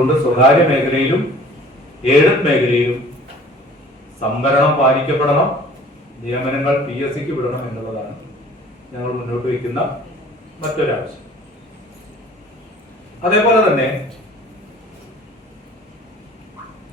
അതുകൊണ്ട് സ്വകാര്യ മേഖലയിലും എയ്ഡഡ് മേഖലയിലും സംവരണം പാലിക്കപ്പെടണം നിയമനങ്ങൾ പി എസ് സിക്ക് വിടണം എന്നുള്ളതാണ് ഞങ്ങൾ മുന്നോട്ട് വയ്ക്കുന്ന മറ്റൊരാവശ്യം. അതേപോലെ തന്നെ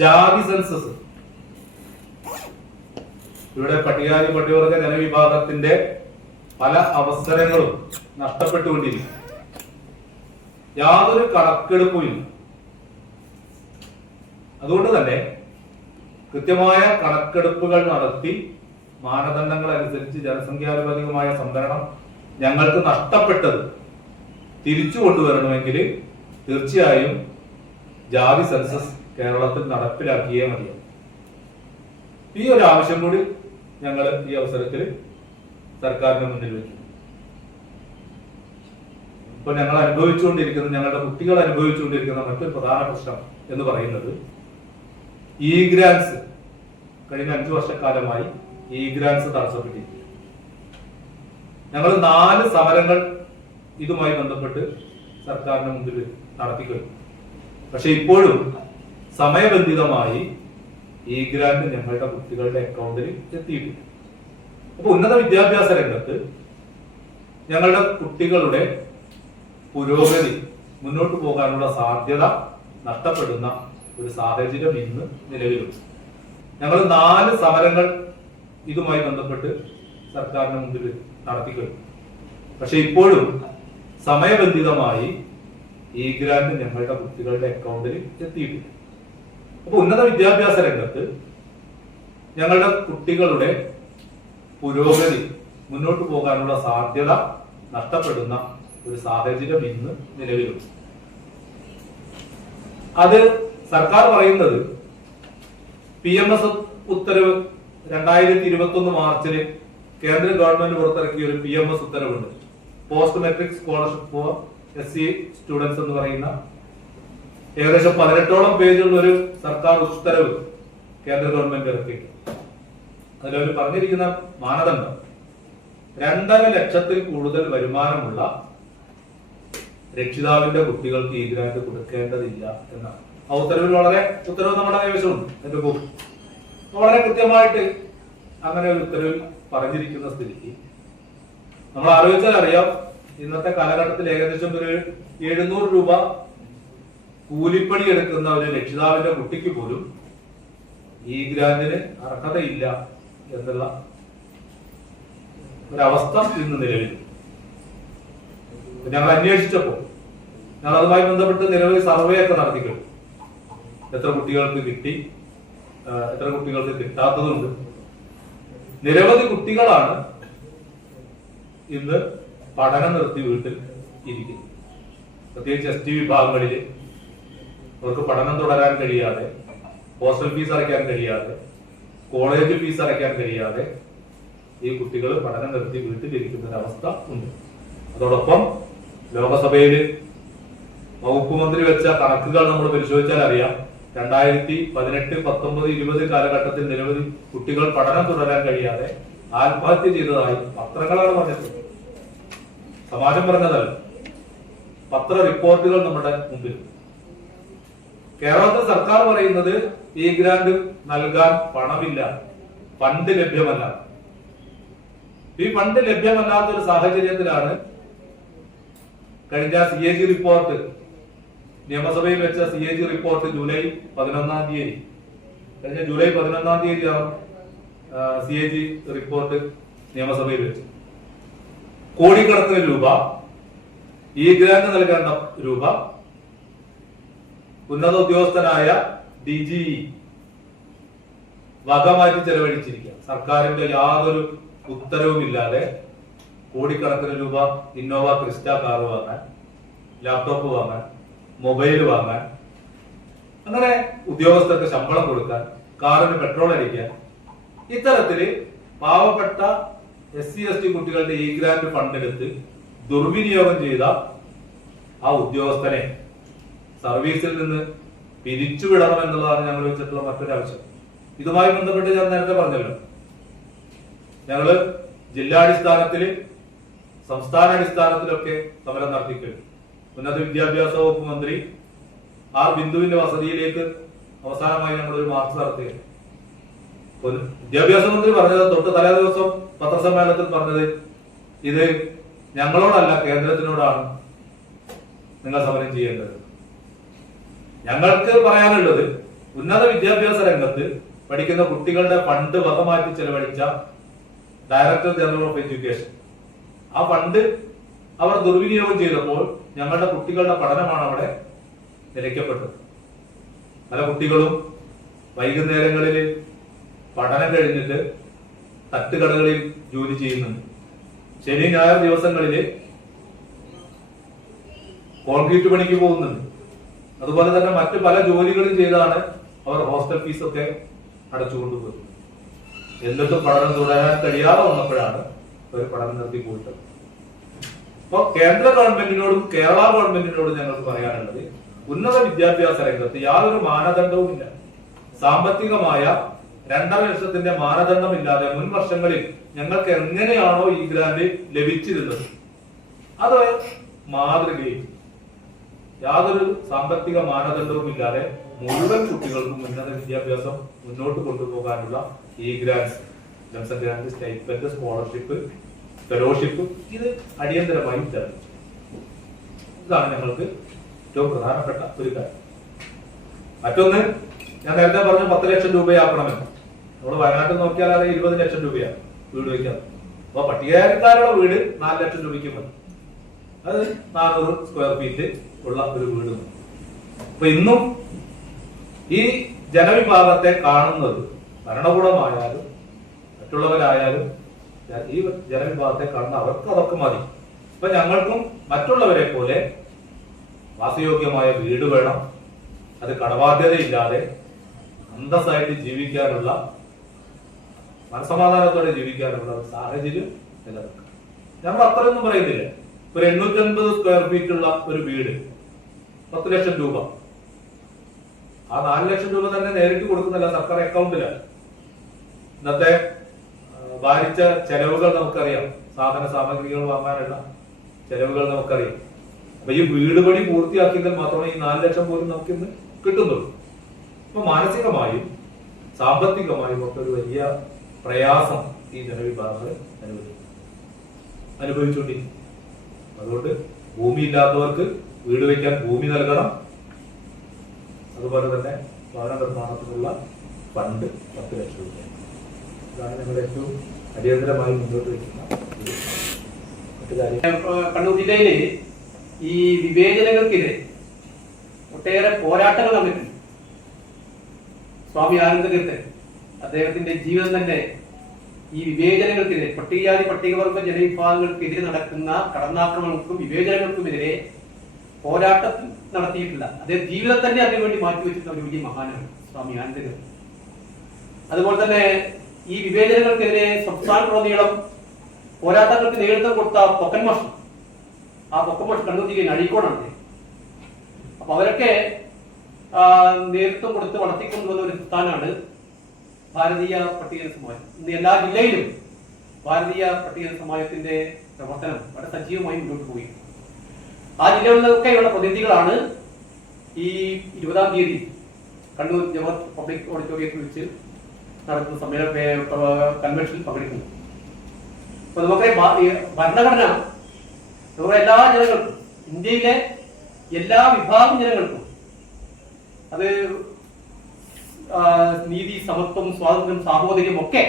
ജാതി സെൻസസ്. ഇവിടെ പട്ടികാതി പട്ടികവർഗ ജനവിഭാഗത്തിന്റെ പല അവസരങ്ങളും നഷ്ടപ്പെട്ടുകൊണ്ടിരിക്കും യാതൊരു കണക്കെടുപ്പും ഇല്ല അതുകൊണ്ട് തന്നെ കൃത്യമായ കണക്കെടുപ്പുകൾ നടത്തി മാനദണ്ഡങ്ങൾ അനുസരിച്ച് ജനസംഖ്യാനുപാതികമായ സംവരണം ഞങ്ങൾക്ക് നഷ്ടപ്പെട്ടത് തിരിച്ചു കൊണ്ടുവരണമെങ്കിൽ തീർച്ചയായും ജാതി സെൻസസ് കേരളത്തിൽ നടപ്പിലാക്കിയേ മതിയാവും. ഈ ഒരു ആവശ്യം കൂടി ഞങ്ങൾ ഈ അവസരത്തിൽ സർക്കാരിന് മുന്നിൽ വെച്ചു ഇപ്പൊ ഞങ്ങൾ അനുഭവിച്ചുകൊണ്ടിരിക്കുന്ന ഞങ്ങളുടെ കുട്ടികൾ അനുഭവിച്ചുകൊണ്ടിരിക്കുന്ന മറ്റൊരു പ്രധാന പ്രശ്നം എന്ന് പറയുന്നത് ഇ ഗ്രാൻസ് കഴിഞ്ഞ അഞ്ചു വർഷക്കാലമായി ഇ ഗ്രാൻസ് തടസ്സപ്പെട്ടിരിക്കുന്നു. ഞങ്ങൾ നാല് സമരങ്ങൾ ഇതുമായി ബന്ധപ്പെട്ട് സർക്കാരിന് മുമ്പിൽ നടത്തിക്കഴിഞ്ഞു. പക്ഷെ ഇപ്പോഴും സമയബന്ധിതമായി ഈ ഗ്രാന്റ് ഞങ്ങളുടെ കുട്ടികളുടെ അക്കൗണ്ടിൽ എത്തിയിട്ടില്ല. അപ്പൊ ഉന്നത വിദ്യാഭ്യാസ രംഗത്ത് ഞങ്ങളുടെ കുട്ടികളുടെ പുരോഗതി മുന്നോട്ട് പോകാനുള്ള സാധ്യത നഷ്ടപ്പെടുന്ന ഒരു സാഹചര്യം ഇന്ന് നിലവിലുണ്ട് ഞങ്ങൾ നാല് സമരങ്ങൾ ഇതുമായി ബന്ധപ്പെട്ട് സർക്കാരിന് മുമ്പിൽ നടത്തിക്കഴിഞ്ഞു. പക്ഷെ ഇപ്പോഴും സമയബന്ധിതമായി ഈ ഗ്രാന്റ് ഞങ്ങളുടെ കുട്ടികളുടെ അക്കൗണ്ടിൽ എത്തിയിട്ടില്ല. അപ്പൊ ഉന്നത വിദ്യാഭ്യാസ രംഗത്ത് ഞങ്ങളുടെ കുട്ടികളുടെ പുരോഗതി മുന്നോട്ട് പോകാനുള്ള സാധ്യത നഷ്ടപ്പെടുന്ന ഒരു സാഹചര്യം ഇന്ന് നിലവിലുണ്ട്. അത് സർക്കാർ പറയുന്നത് പി എം എസ് ഉത്തരവ് രണ്ടായിരത്തി ഇരുപത്തി ഒന്ന് മാർച്ചിൽ കേന്ദ്ര ഗവൺമെന്റ് പുറത്തിറക്കിയ ഒരു P M S ഉത്തരവുണ്ട്. Post matric scholarship for S C students എന്ന് പറയുന്ന ഏകദേശം പതിനെട്ടോളം പേജുള്ള ഒരു സർക്കാർ ഉത്തരവ് കേന്ദ്ര ഗവൺമെന്റ് ഇറക്കി അതിലവർ പറഞ്ഞിരിക്കുന്ന മാനദണ്ഡം രണ്ടര ലക്ഷത്തിൽ കൂടുതൽ വരുമാനമുള്ള രക്ഷിതാവിന്റെ കുട്ടികൾക്ക് ഈ ഗ്രാന്റ് കൊടുക്കേണ്ടതില്ല എന്നാണ്. ആ ഉത്തരവിൽ വളരെ ഉത്തരവ് നമ്മുടെ കൈവശമുണ്ട്. പോകും വളരെ കൃത്യമായിട്ട് അങ്ങനെ ഒരു ഉത്തരവിൽ പറഞ്ഞിരിക്കുന്ന സ്ഥിതിക്ക് നമ്മൾ ആലോചിച്ചാൽ അറിയാം ഇന്നത്തെ കാലഘട്ടത്തിൽ ഏകദേശം ഒരു എഴുന്നൂറ് രൂപ കൂലിപ്പണി എടുക്കുന്ന ഒരു രക്ഷിതാവിന്റെ കുട്ടിക്ക് പോലും ഈ ഗ്രാന്റിന് അർഹതയില്ല എന്നുള്ള ഒരവസ്ഥ ഇന്ന് നിലവിൽ. ഞങ്ങൾ അന്വേഷിച്ചപ്പോൾ ഞങ്ങൾ അതുമായി ബന്ധപ്പെട്ട് നിരവധി സർവേ ഒക്കെ നടത്തിക്കും എത്ര കുട്ടികൾക്ക് കിട്ടി? എത്ര കുട്ടികൾക്ക് കിട്ടാത്തതുണ്ട്? നിരവധി കുട്ടികളാണ് ഇന്ന് പഠനം നിർത്തി വീട്ടിൽ ഇരിക്കുന്നത്. പ്രത്യേകിച്ച് എസ് ടി വിഭാഗങ്ങളിൽ അവർക്ക് പഠനം തുടരാൻ കഴിയാതെ ഹോസ്റ്റൽ ഫീസ് അടയ്ക്കാൻ കഴിയാതെ കോളേജ് ഫീസ് അടയ്ക്കാൻ കഴിയാതെ ഈ കുട്ടികൾ പഠനം നിർത്തി വീട്ടിലിരിക്കുന്ന ഒരവസ്ഥ ഉണ്ട്. അതോടൊപ്പം ലോകസഭയിൽ വകുപ്പ് മന്ത്രി വെച്ച കണക്കുകൾ നമ്മൾ പരിശോധിച്ചാൽ അറിയാം രണ്ടായിരത്തി പതിനെട്ട് പത്തൊമ്പത് ഇരുപത് കാലഘട്ടത്തിൽ നിരവധി കുട്ടികൾ പഠനം തുടരാൻ കഴിയാതെ ആത്മഹത്യ ചെയ്തതായി പത്രങ്ങളാണ് പറഞ്ഞിട്ടുള്ളത് സമാജം പറഞ്ഞതല്ല. പത്ര റിപ്പോർട്ടുകൾ നമ്മുടെ മുമ്പിൽ. കേരളത്തിൽ സർക്കാർ പറയുന്നത് ഈ ഗ്രാന്റ് നൽകാൻ പണമില്ല. ഫണ്ട് ലഭ്യമല്ല. ഈ ഫണ്ട് ലഭ്യമല്ലാത്ത ഒരു സാഹചര്യത്തിലാണ് കഴിഞ്ഞ സി എ ജി റിപ്പോർട്ട് നിയമസഭയിൽ വെച്ച C A G report July പതിനൊന്നാം തീയതി. കഴിഞ്ഞ ജൂലൈ പതിനൊന്നാം തീയതിയാണ് സി എ ജി റിപ്പോർട്ട് നിയമസഭയിൽ വെച്ച് കോടിക്കണക്കിന് രൂപ ഈ ഗ്രാന്റ് നൽകേണ്ട രൂപ ഉന്നത ഉദ്യോഗസ്ഥനായ ഡി ജി വകമാറ്റി ചെലവഴിച്ചിരിക്കുക സർക്കാരിന്റെ യാതൊരു ഉത്തരവുമില്ലാതെ കോടിക്കണക്കിന് രൂപ ഇന്നോവ ക്രിസ്റ്റ കാർ വാങ്ങാൻ ലാപ്ടോപ്പ് വാങ്ങാൻ മൊബൈൽ വാങ്ങാൻ അങ്ങനെ ഉദ്യോഗസ്ഥർക്ക് ശമ്പളം കൊടുക്കാൻ കാറിന് പെട്രോൾ അടിക്കാൻ ഇത്തരത്തിൽ പാവപ്പെട്ട എസ് സി എസ് ടി കുട്ടികളുടെ ഈ ഗ്രാന്റ് ഫണ്ട് എടുത്ത് ദുർവിനിയോഗം ചെയ്ത ആ ഉദ്യോഗസ്ഥനെ സർവീസിൽ നിന്ന് പിരിച്ചുവിടണം എന്നുള്ളതാണ് ഞങ്ങൾ വെച്ചിട്ടുള്ള മറ്റൊരു ആവശ്യം. ഇതുമായി ബന്ധപ്പെട്ട് ഞാൻ നേരത്തെ പറഞ്ഞല്ലോ. ഞങ്ങൾ ജില്ലാടിസ്ഥാനത്തിൽ സംസ്ഥാനാടിസ്ഥാനത്തിലൊക്കെ സമരം നടത്തിക്കഴിഞ്ഞു. ഉന്നത വിദ്യാഭ്യാസ വകുപ്പ് മന്ത്രി ആർ ബിന്ദുവിന്റെ വസതിയിലേക്ക് അവസാനമായി നമ്മൾ ഒരു മാർച്ച് നടത്തി. വിദ്യാഭ്യാസ മന്ത്രി പറഞ്ഞത് തൊട്ട് തലേ ദിവസം പത്രസമ്മേളനത്തിൽ പറഞ്ഞത് ഇത് ഞങ്ങളോടല്ല കേന്ദ്രത്തിനോടാണ് നിങ്ങൾ സമരം ചെയ്യേണ്ടത്. ഞങ്ങൾക്ക് പറയാനുള്ളത് ഉന്നത വിദ്യാഭ്യാസ രംഗത്ത് പഠിക്കുന്ന കുട്ടികളുടെ ഫണ്ട് വകമാറ്റി ചെലവഴിച്ച ഡയറക്ടർ ജനറൽ ഓഫ് എഡ്യൂക്കേഷൻ. ആ ഫണ്ട് അവർ ദുർവിനിയോഗം ചെയ്തപ്പോൾ ഞങ്ങളുടെ കുട്ടികളുടെ പഠനമാണ് അവിടെ നിലയ്ക്കപ്പെട്ടത് പല കുട്ടികളും വൈകുന്നേരങ്ങളിൽ പഠനം കഴിഞ്ഞിട്ട് തട്ടുകടകളിൽ ജോലി ചെയ്യുന്നുണ്ട്. ശനി ഞായർ ദിവസങ്ങളിൽ കോൺക്രീറ്റ് പണിക്ക് പോകുന്നുണ്ട്. അതുപോലെ തന്നെ മറ്റു പല ജോലികളും ചെയ്താണ് അവർ ഹോസ്റ്റൽ ഫീസൊക്കെ അടച്ചുകൊണ്ടുപോയത് എന്നിട്ടും പഠനം തുടരാൻ കഴിയാതെ വന്നപ്പോഴാണ് ഒരു പഠനം നിർത്തി പോയിട്ടത് അപ്പൊ കേന്ദ്ര ഗവൺമെന്റിനോടും കേരള ഗവൺമെന്റിനോടും ഞങ്ങൾക്ക് പറയാനുള്ളത് ഉന്നത വിദ്യാഭ്യാസ രംഗത്ത് യാതൊരു മാനദണ്ഡവുമില്ല സാമ്പത്തികമായ രണ്ടര ലക്ഷത്തിന്റെ മാനദണ്ഡമില്ലാതെ മുൻ വർഷങ്ങളിൽ ഞങ്ങൾക്ക് എങ്ങനെയാണോ ഈ ഗ്രാന്റ് ലഭിച്ചിരുന്നത്? അത് മാതൃകയിൽ യാതൊരു സാമ്പത്തിക മാനദണ്ഡവും ഇല്ലാതെ മുഴുവൻ കുട്ടികൾക്കും ഉന്നത വിദ്യാഭ്യാസം മുന്നോട്ട് കൊണ്ടുപോകാനുള്ള ഈ ഗ്രാന്റ് സ്റ്റൈപ്പൻഡ് സ്കോളർഷിപ്പ് ഫെലോഷിപ്പ് ഇത് അടിയന്തരമായി തരണം ഇതാണ് ഞങ്ങൾക്ക് ഏറ്റവും പ്രധാനപ്പെട്ട ഒരു കാര്യം. മറ്റൊന്ന് ഞാൻ നേരത്തെ പറഞ്ഞു പത്ത് ലക്ഷം രൂപയാക്കണമെന്ന്. നമ്മൾ വയനാട്ടിൽ നോക്കിയാൽ അത് ഇരുപത് ലക്ഷം രൂപയാണ് വീട് വയ്ക്കാൻ. അപ്പൊ പട്ടികജാതിക്കാരുടെ വീട് നാല് ലക്ഷം രൂപയ്ക്ക് മതി. അത് നാനൂറ് സ്ക്വയർ ഫീറ്റ് ഉള്ള ഒരു വീട്. അപ്പൊ ഇന്നും ഈ ജനവിഭാഗത്തെ കാണുന്നത് ഭരണകൂടമായാലും മറ്റുള്ളവരായാലും ഈ ജനവിഭാഗത്തെ കാണുന്ന അവർക്ക് അതൊക്കെ മതി. ഇപ്പൊ ഞങ്ങൾക്കും മറ്റുള്ളവരെ പോലെ വാസയോഗ്യമായ വീട് വേണം. അത് കടബാധ്യതയില്ലാതെ അന്തസ്സായിട്ട് ജീവിക്കാനുള്ള മനസമാധാനത്തോടെ ജീവിക്കാനുള്ള സാഹചര്യം നിലനിൽക്കും. നമ്മൾ അത്രയൊന്നും പറയുന്നില്ല. ഒരു എണ്ണൂറ്റൻപത് സ്ക്വയർ ഫീറ്റ് ഉള്ള ഒരു വീട് പത്ത് ലക്ഷം രൂപ. ആ നാല് ലക്ഷം രൂപ തന്നെ നേരിട്ട് കൊടുക്കുന്നില്ല സർക്കാർ അക്കൗണ്ടിലാണ് ഇന്നത്തെ ഭാരിച്ച ചെലവുകൾ നമുക്കറിയാം. സാധന സാമഗ്രികൾ വാങ്ങാനുള്ള ചെലവുകൾ നമുക്കറിയാം. അപ്പൊ ഈ വീട് പണി പൂർത്തിയാക്കിയെങ്കിൽ മാത്രമേ ഈ നാല് ലക്ഷം പോലും നമുക്ക് ഇന്ന് കിട്ടുന്നുള്ളൂ. അപ്പൊ മാനസികമായും സാമ്പത്തികമായും ഒക്കെ ഒരു വലിയ പ്രയാസം ഈ ജനവിഭാഗങ്ങൾ അനുഭവിക്കും അനുഭവിച്ചുകൊണ്ടിരിക്കും അതുകൊണ്ട് ഭൂമി ഇല്ലാത്തവർക്ക് വീട് വയ്ക്കാൻ ഭൂമി നൽകണം. അതുപോലെ തന്നെ ഭവന നിർമ്മാണത്തിനുള്ള ഫണ്ട് പത്ത് ലക്ഷം രൂപ ഇതാണ് ഞങ്ങളുടെ ഏറ്റവും അടിയന്തരമായി മുന്നോട്ട് വയ്ക്കുന്ന കാര്യം കണ്ണൂർ ജില്ലയിൽ ഈ വിവേചനങ്ങൾക്കെതിരെ ഒട്ടേറെ പോരാട്ടങ്ങൾ നടന്നിട്ടുണ്ട്. സ്വാമി ആനന്ദതീർത്ഥൻ അദ്ദേഹത്തിന്റെ ജീവിതം തന്നെ ഈ വിവേചനങ്ങൾക്കെതിരെ പട്ടികജാതി പട്ടികവർഗ ജനവിഭാഗങ്ങൾക്കെതിരെ നടക്കുന്ന കടന്നാക്രമണങ്ങൾക്കും വിവേചനങ്ങൾക്കുമെതിരെ പോരാട്ടം നടത്തിയിട്ടില്ല. അദ്ദേഹം ജീവിതം തന്നെ അതിനുവേണ്ടി മാറ്റിവെച്ചിട്ടുള്ള ഒരു വലിയ മഹാനാണ് സ്വാമി ആനന്ദതീർത്ഥൻ അതുപോലെ തന്നെ ഈ വിവേചനങ്ങൾക്കെതിരെ സംസ്ഥാനത്തുടനീളം പോരാട്ടങ്ങൾക്ക് നേതൃത്വം കൊടുത്ത പൊക്കൻ ആ പൊക്കൻ മാഷ് ജില്ലയിൽ അഴീക്കോടാണ്. അപ്പൊ അവരൊക്കെ നേതൃത്വം കൊടുത്ത് വളർത്തിക്കൊണ്ടുവന്ന ഒരു സ്ഥാനാണ് ഭാരതീയ പട്ടിക സമാജം ഇന്ന് എല്ലാ ജില്ലയിലും ഭാരതീയ പട്ടിക സമാജത്തിന്റെ പ്രവർത്തനം വളരെ സജീവമായി മുന്നോട്ട് പോയി ആ ജില്ലകളിലൊക്കെയുള്ള പ്രതിനിധികളാണ് ഈ ഇരുപതാം തീയതി കണ്ണൂർ ജവഹർ പബ്ലിക് ഓഡിറ്റോറിയത്തിൽ വെച്ച് നടത്തുന്ന സമ്മേളന കൺവെൻഷനിൽ പങ്കെടുക്കുന്നു. അപ്പൊ നമുക്ക് ഭരണഘടന നമ്മുടെ എല്ലാ ജനങ്ങൾക്കും ഇന്ത്യയിലെ എല്ലാ വിഭാഗം ജനങ്ങൾക്കും അത് നീതി സമത്വം സ്വാതന്ത്ര്യം സാഹോദര്യം ഒക്കെ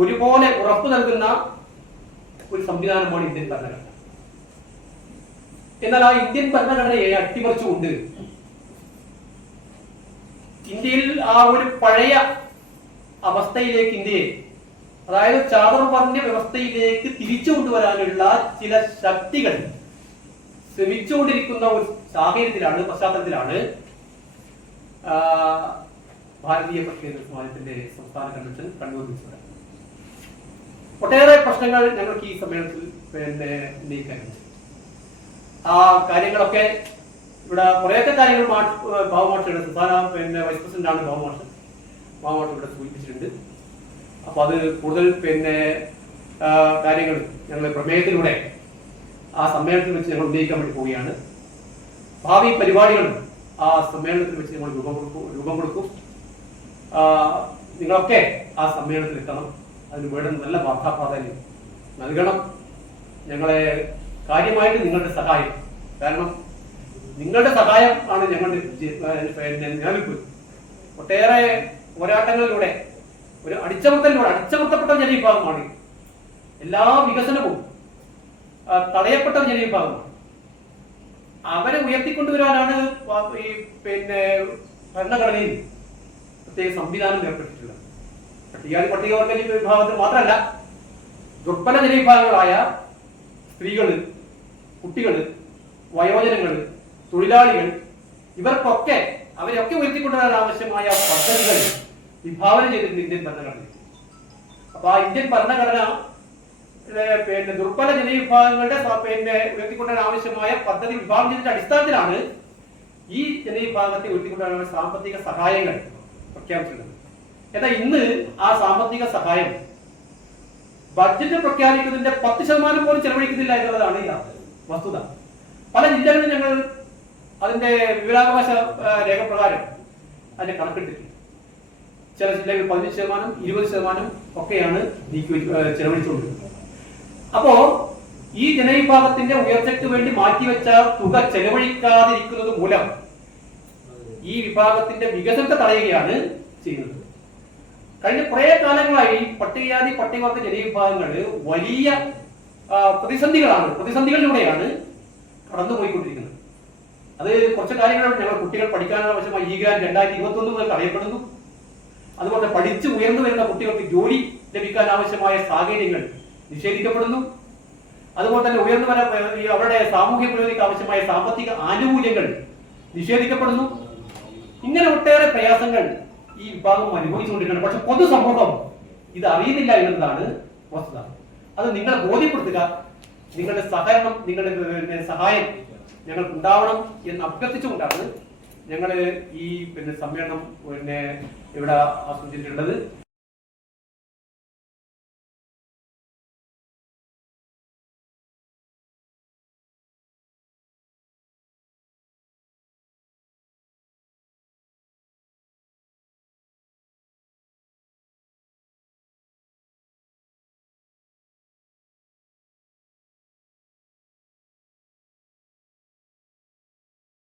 ഒരുപോലെ ഉറപ്പു നൽകുന്ന ഒരു സംവിധാനമാണ് ഇന്ത്യൻ ഭരണഘടന. എന്നാൽ ആ ഇന്ത്യൻ ഭരണഘടനയെ അട്ടിമറിച്ചുകൊണ്ട് ഇന്ത്യയിൽ ആ ഒരു പഴയ അവസ്ഥയിലേക്ക് ഇന്ത്യയെ അതായത് ചാതുർവർണ വ്യവസ്ഥയിലേക്ക് തിരിച്ചു കൊണ്ടുവരാനുള്ള ചില ശക്തികൾ ശ്രമിച്ചുകൊണ്ടിരിക്കുന്ന ഒരു സാഹചര്യത്തിലാണ് പശ്ചാത്തലത്തിലാണ് ഭാരതീയ പട്ടിക സമാജത്തിന്റെ സംസ്ഥാന കൺവെൻഷൻ കണ്ണൂർ ഒട്ടേറെ പ്രശ്നങ്ങൾ ഞങ്ങൾക്ക് ഈ സമ്മേളനത്തിൽ പിന്നെ ഉന്നയിക്കാനുണ്ട് ആ കാര്യങ്ങളൊക്കെ ഇവിടെ കുറേയൊക്കെ കാര്യങ്ങൾ മാഷ് ബാബുമാഷയുടെ സംസ്ഥാന പിന്നെ വൈസ് പ്രസിഡന്റ് ആണ് ബാബുമാഷ് ഇവിടെ സൂചിപ്പിച്ചിട്ടുണ്ട്. അപ്പൊ അത് കൂടുതൽ പിന്നെ കാര്യങ്ങൾ ഞങ്ങൾ പ്രമേയത്തിലൂടെ ആ സമ്മേളനത്തിൽ വെച്ച് ഞങ്ങൾ ഉന്നയിക്കാൻ വേണ്ടി പോവുകയാണ്. ഭാവി പരിപാടികൾ ആ സമ്മേളനത്തിൽ വെച്ച് ഞങ്ങൾ രൂപം കൊടുക്കും രൂപം കൊടുക്കും. നിങ്ങളൊക്കെ ആ സമ്മേളനത്തിൽ എത്തണം. അതിന് വേണ്ട നല്ല വാർത്താ പ്രാധാന്യം നൽകണം. ഞങ്ങളെ കാര്യമായിട്ട് നിങ്ങളുടെ സഹായം കാരണം നിങ്ങളുടെ സഹായം ആണ് ഞങ്ങളുടെ നിലനിൽപ്പ് ഒട്ടേറെ പോരാട്ടങ്ങളിലൂടെ ഒരു അടിച്ചമർത്തലിലൂടെ അടിച്ചമർത്തപ്പെട്ട ജനവിഭാഗമാണ്. എല്ലാ വികസനവും തടയപ്പെട്ട ജനവിഭാഗമാണ് അവരെ ഉയർത്തിക്കൊണ്ടുവരാനാണ് ഈ പിന്നെ ഭരണഘടനയിൽ പ്രത്യേക സംവിധാനം ഏർപ്പെട്ടിട്ടുള്ളത്. പട്ടികാതി പട്ടികവർഗ വിഭാഗത്തിൽ മാത്രമല്ല ദുർബല ജനവിഭാഗങ്ങളായ സ്ത്രീകൾ കുട്ടികൾ വയോജനങ്ങൾ തൊഴിലാളികൾ ഇവർക്കൊക്കെ അവരെയൊക്കെ ഉയർത്തിക്കൊണ്ടുവരാൻ ആവശ്യമായ പദ്ധതികൾ വിഭാവനം ചെയ്തിട്ടുണ്ട് ഇന്ത്യൻ ഭരണഘടന. അപ്പൊ ആ ഇന്ത്യൻ ഭരണഘടന പിന്നെ ദുർബല ജനവിഭാഗങ്ങളുടെ പിന്നെ ഉയർത്തിക്കൊണ്ടുവരാൻ ആവശ്യമായ പദ്ധതി വിഭാവനം ചെയ്തതിന്റെ അടിസ്ഥാനത്തിലാണ് ഈ ജനവിഭാഗത്തെ ഉയർത്തിക്കൊണ്ടുവരാനുള്ള സാമ്പത്തിക സഹായങ്ങൾ പ്രഖ്യാപിച്ചിട്ടുള്ളത്. എന്നാൽ ഇന്ന് ആ സാമ്പത്തിക സഹായം ബഡ്ജറ്റ് പ്രഖ്യാപിക്കുന്നതിന്റെ പത്ത് ശതമാനം പോലും ചെലവഴിക്കുന്നില്ല എന്നുള്ളതാണ് വസ്തുത. പല ജില്ലകളിലും ഞങ്ങൾ അതിന്റെ വിവരാവകാശ രേഖ രേഖപ്രകാരം അതിന്റെ കണക്കെടുത്തിട്ടുണ്ട്. ചില ജില്ലകളിൽ പതിനഞ്ച് ശതമാനം ഇരുപത് ശതമാനം ഒക്കെയാണ് നീക്കി അപ്പോ ഈ ജനവിഭാഗത്തിന്റെ ഉയർച്ചയ്ക്ക് വേണ്ടി മാറ്റിവെച്ച തുക ചെലവഴിക്കാതിരിക്കുന്നത് മൂലം ഈ വിഭാഗത്തിന്റെ വികസനത്തെ തടയുകയാണ് ചെയ്യുന്നത്. കഴിഞ്ഞ കുറെ കാലങ്ങളായി പട്ടികജാതി പട്ടികവർഗ ജനവിഭാഗങ്ങൾ വലിയ പ്രതിസന്ധികളാണ് പ്രതിസന്ധികളിലൂടെയാണ് കടന്നുപോയിക്കൊണ്ടിരിക്കുന്നത്. അത് കുറച്ച് കാര്യങ്ങളുണ്ട് ഞങ്ങൾ കുട്ടികൾ പഠിക്കാനുള്ള വശമായി ഈ ഗ്രാൻ രണ്ടായിരത്തി ഇരുപത്തി ഒന്ന് മുതൽ തടയപ്പെടുന്നു അതുപോലെ പഠിച്ച് ഉയർന്നു വരുന്ന കുട്ടികൾക്ക് ജോലി ലഭിക്കാൻ ആവശ്യമായ സാഹചര്യങ്ങൾ നിഷേധിക്കപ്പെടുന്നു. അതുപോലെ തന്നെ ഉയർന്നു വരാൻ അവരുടെ സാമൂഹ്യ പുരോഗതിക്ക് ആവശ്യമായ സാമ്പത്തിക ആനുകൂല്യങ്ങൾ നിഷേധിക്കപ്പെടുന്നു. ഇങ്ങനെ ഒട്ടേറെ പ്രയാസങ്ങൾ ഈ വിഭാഗം അനുഭവിച്ചുകൊണ്ടിരിക്കുന്നത് പക്ഷെ പൊതുസമൂഹം ഇത് അറിയുന്നില്ല എന്നതാണ് വസ്തുത. അത് നിങ്ങളെ ബോധ്യപ്പെടുത്തുക നിങ്ങളുടെ സഹകരണം നിങ്ങളുടെ സഹായം ഞങ്ങൾക്ക് ഉണ്ടാവണം എന്ന് അഭ്യർത്ഥിച്ചുകൊണ്ടാണ് ഞങ്ങൾ ഈ പിന്നെ സമ്മേളനം പിന്നെ ഇവിടെ ആസ്വദിച്ചിട്ടുള്ളത്